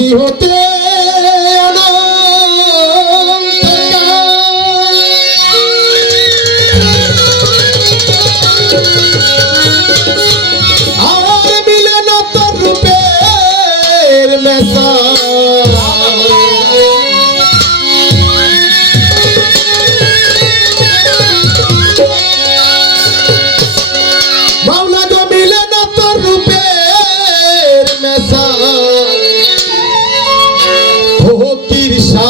আদি হতে আর মিলন তোর রূপের মেশা ফকির সাধু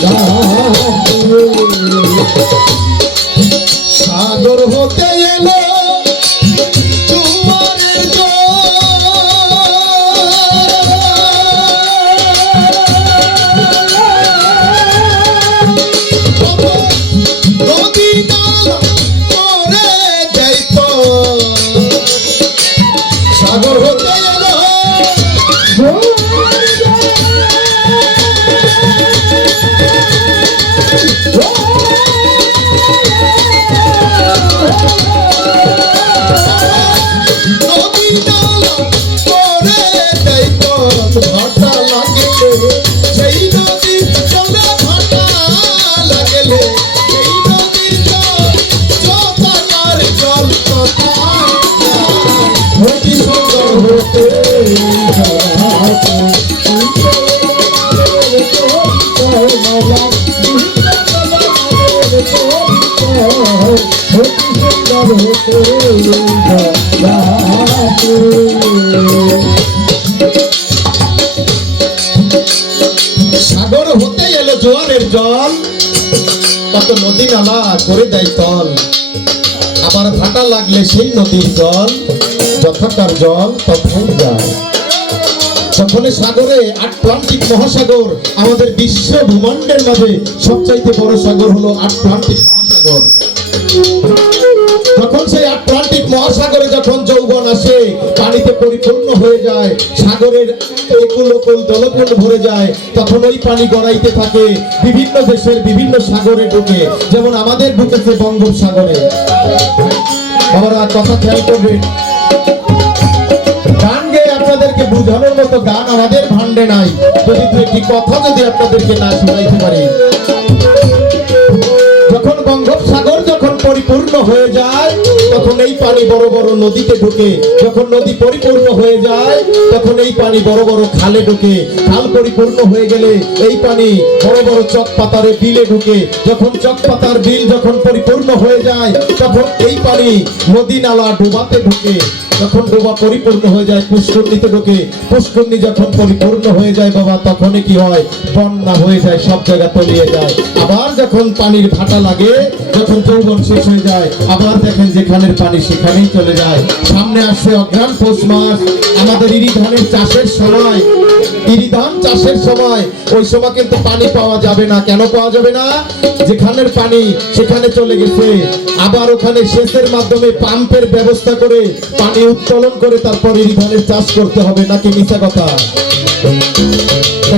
সাগর সাগর হতে এলো জোয়ারের জল কত নদী নালা করে দেয় তল। আবার ভাটা লাগলে সেই নদীর জল, যথাকার জল তথাই যায়। যখন সাগরে আটলান্টিক মহাসাগর, আমাদের বিশ্ব ভূমণ্ডের মাঝে সবচাইতে বড় সাগর হলো আটলান্টিক মহাসাগর। তখন সেই আটলান্টিক মহাসাগরে যখন যৌবন আসে, পানিতে পরিপূর্ণ হয়ে যায়, সাগরের একুল ওকুল দলকুল ভরে যায়, তখন ওই পানি গড়াইতে থাকে, বিভিন্ন দেশের বিভিন্ন সাগরে ঢুকে যেমন আমাদের ঢুকেছে বঙ্গোপসাগরে। বাবারা কথা খেয়াল করবেন গান গেয়ে আপনাদেরকে বুঝানোর মতো গান আমাদের ভান্ডে নাই। যদি একটি কথা যদি আপনাদেরকে না শোনাইতে পারি। যখন বঙ্গোপসাগর পরিপূর্ণ হয়ে যায়, তখন এই পানি বড় বড় নদীতে ঢুকে। যখন নদী পরিপূর্ণ হয়ে যায়, তখন এই পানি বড় বড় খালে ঢুকে। খাল পরিপূর্ণ হয়ে গেলে এই পানি বড় বড় চক পাতারে বিলে ঢুকে। যখন চক পাতার বিল যখন পরিপূর্ণ হয়ে যায়, তখন এই পানি নদী নালা ডোবাতে ঢুকে। যখন ডোবা পরিপূর্ণ হয়ে যায়, পুষ্করণীতে ঢোকে। পুষ্করণী যখন পরিপূর্ণ হয়ে যায়, বাবা, তখনই কি হয়? বন্যা হয়ে যায়, সব জায়গা তলিয়ে যায়। আবার যখন পানির ভাটা লাগে যখন যৌবন শেষ হয়ে যায়, আবার দেখেন যেখানের পানি সেখানেই চলে যায়। সামনে আসছে অগ্রাম পৌষ মাস। আমাদের ইরি ধানের চাষের সময়। ইরি ধান চাষের সময়, ওই সময় কিন্তু পানি পাওয়া যাবে না। কেন পাওয়া যাবে না? যেখানের পানি, সেখানে চলে গেছে। আবার ওখানে সেচের মাধ্যমে পাম্পের ব্যবস্থা করে পানি উত্তোলন করে তারপর ইরি ধানের চাষ করতে হবে। নাকি মিথ্যা কথা?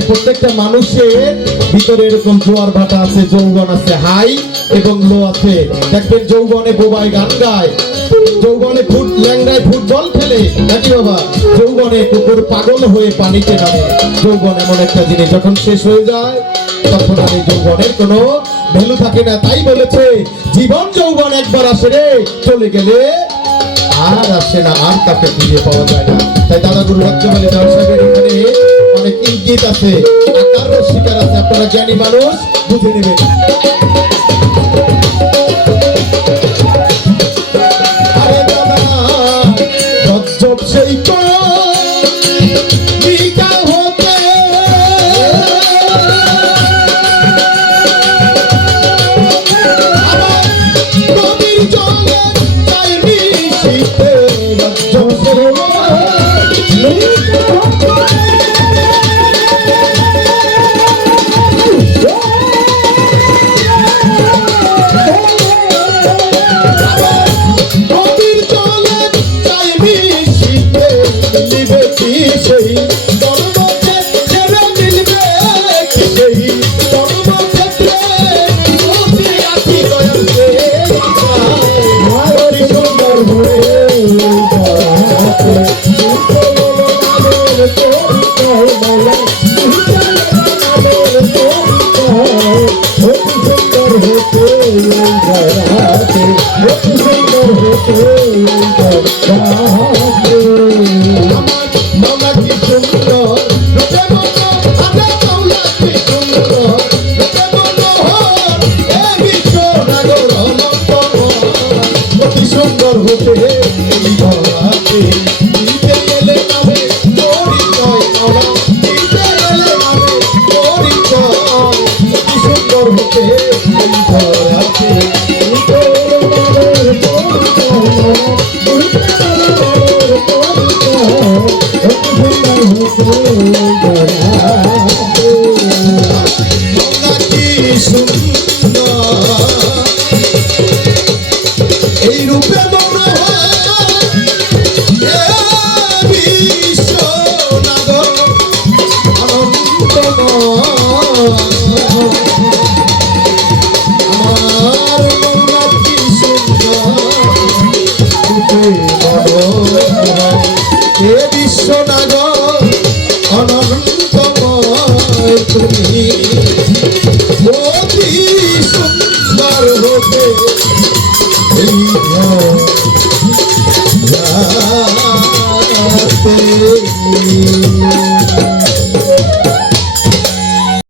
প্রত্যেকটা মানুষের ভিতরে এরকম জোয়ার ভাটা আছে, যৌবন আছে, হাই এবং লো আছে। দেখবেন যৌবনে বোবাই গান গায় যৌবনে ফুট ল্যাংড়ায় ফুটবল খেলে, নাকি বাবা? যৌবনে কুকুর পাগল হয়ে পানিতে নামে। যৌবন এমন একটা জিনিস, যখন শেষ হয়ে যায়, তখন এই যৌবনের কোনো ভ্যালু থাকে না। তাই বলেছে, জীবন যৌবন একবার আসে রে, চলে গেলে আর আসে না, আর তাকে ফিরে পাওয়া যায় না। তাই দাদা গুরু দেওয়ার সাহেবের এখানে অনেক ইঙ্গিত আছে আকার শিকার আছে। আপনারা জ্ঞানী মানুষ, বুঝে নেবেন। আমার Oh, তুমি